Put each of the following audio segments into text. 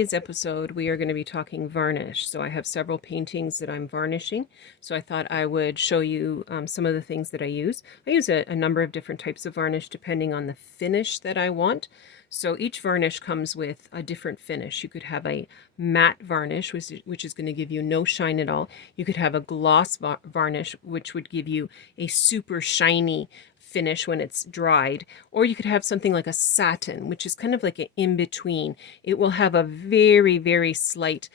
today's episode, we are going to be talking varnish. So I have several paintings that I'm varnishing. So I thought I would show you some of the things that I use. I use a number of different types of varnish depending on the finish that I want. So each varnish comes with a different finish. You could have a matte varnish, which is going to give you no shine at all. You could have a gloss varnish, which would give you a super shiny finish when it's dried, or you could have something like a satin, which is kind of like an in-between. It will have a very, very slight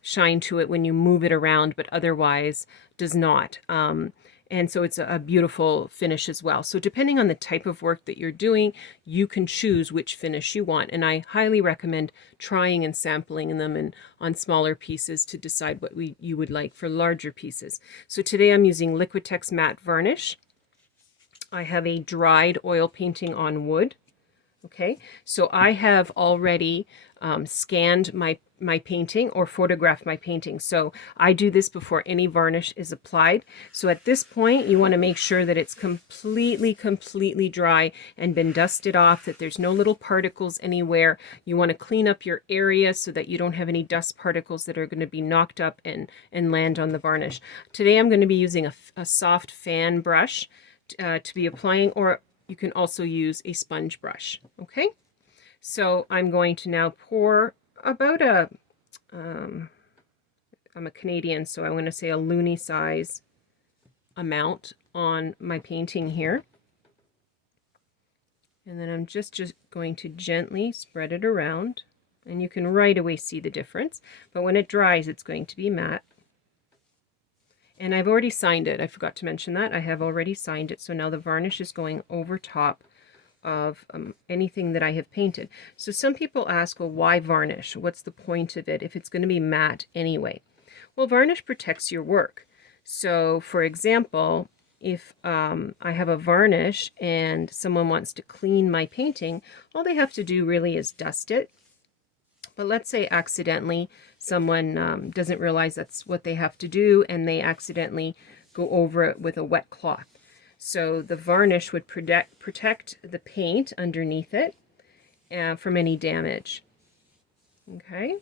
shine to it when you move it around, but otherwise does not. And so it's a beautiful finish as well. So depending on the type of work that you're doing, you can choose which finish you want. And I highly recommend trying and sampling them and on smaller pieces to decide what you would like for larger pieces. So today I'm using Liquitex Matte Varnish. I have a dried oil painting on wood. Okay, so I have already scanned my painting or photographed my painting. So I do this before any varnish is applied. So at this point, you want to make sure that it's completely dry and been dusted off, that there's no little particles anywhere. You want to clean up your area so that you don't have any dust particles that are going to be knocked up and land on the varnish. Today I'm going to be using a soft fan brush to be applying, or you can also use a sponge brush. Okay, so I'm going to now pour about I'm a Canadian, so I'm going to say a loonie size amount on my painting here. And then I'm just going to gently spread it around, and you can right away see the difference. But when it dries, it's going to be matte. And I've already signed it. I forgot to mention that. I have already signed it. So now the varnish is going over top of anything that I have painted. So some people ask, well, why varnish? What's the point of it if it's going to be matte anyway? Well, varnish protects your work. So for example, if I have a varnish and someone wants to clean my painting, all they have to do really is dust it. But let's say accidentally someone doesn't realize that's what they have to do, and they accidentally go over it with a wet cloth. So the varnish would protect the paint underneath it from any damage. Okay,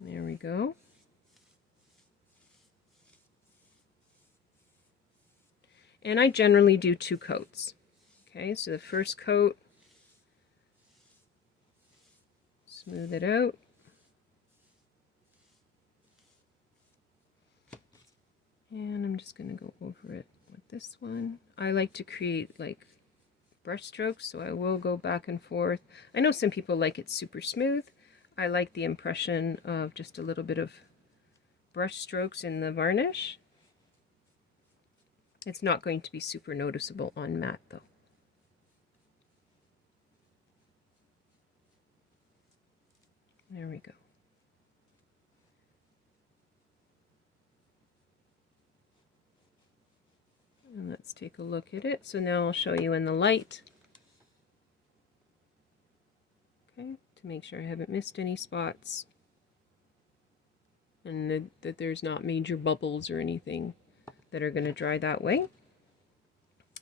there we go. And I generally do 2 coats. Okay, so the first coat, smooth it out. And I'm just going to go over it with this one. I like to create like brush strokes, so I will go back and forth. I know some people like it super smooth. I like the impression of just a little bit of brush strokes in the varnish. It's not going to be super noticeable on matte though. There we go. And let's take a look at it. So now I'll show you in the light. Okay, to make sure I haven't missed any spots. And that there's not major bubbles or anything that are going to dry that way.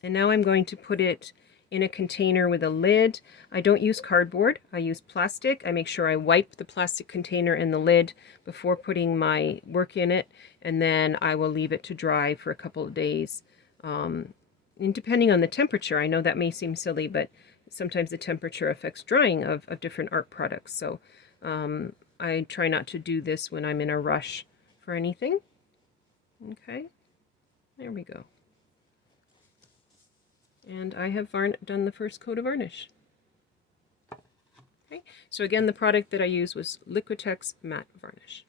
And now I'm going to put it in a container with a lid. I don't use cardboard, I use plastic. I make sure I wipe the plastic container and the lid before putting my work in it, and then I will leave it to dry for a couple of days. And depending on the temperature, I know that may seem silly, but sometimes the temperature affects drying of different art products. So I try not to do this when I'm in a rush for anything. Okay, there we go. And I have done the first coat of varnish. Okay, so again, the product that I used was Liquitex Matte Varnish.